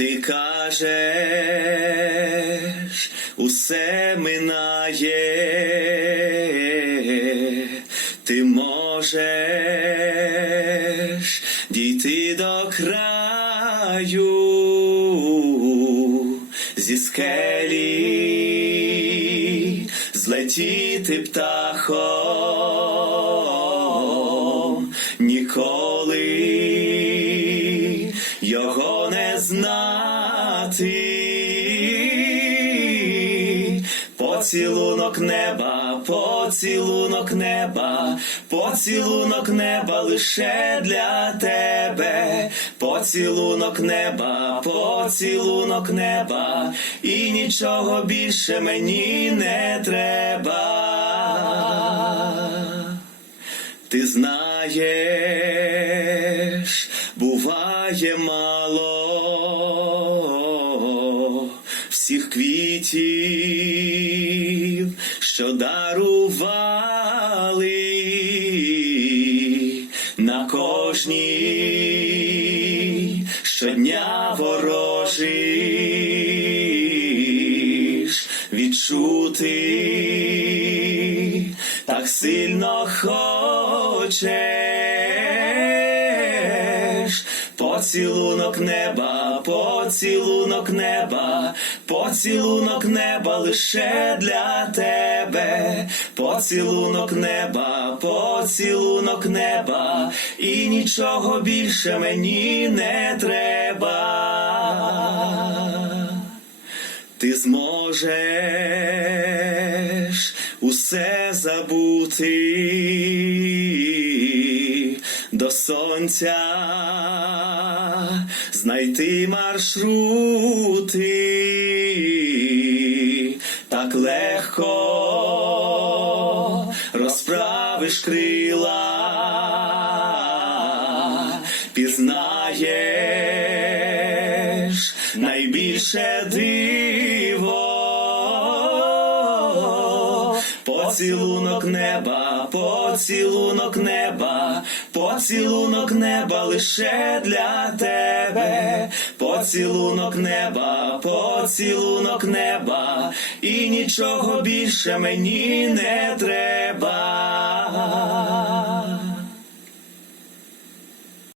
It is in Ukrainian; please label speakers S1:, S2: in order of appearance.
S1: Ти кажеш, усе минає, ти можеш дійти до краю зі скелі, злетіти птахом. Ніколи не знати. Поцілунок неба, поцілунок неба, поцілунок неба лише для тебе, поцілунок неба, поцілунок неба, і нічого більше мені не треба. Ти знаєш, буває мало всіх квітів, що дарували на кожній щодня ворожиш. Відчути так сильно хочеш поцілунок неба, поцілунок неба, поцілунок неба лише для тебе, поцілунок неба, поцілунок неба, і нічого більше мені не треба. Ти зможеш усе забути сонця, знайти маршрути. Так легко розправиш крила, пізнаєш найбільше диво. Поцілунок неба, поцілунок неба, поцілунок неба лише для тебе, поцілунок неба, поцілунок неба, і нічого більше мені не треба.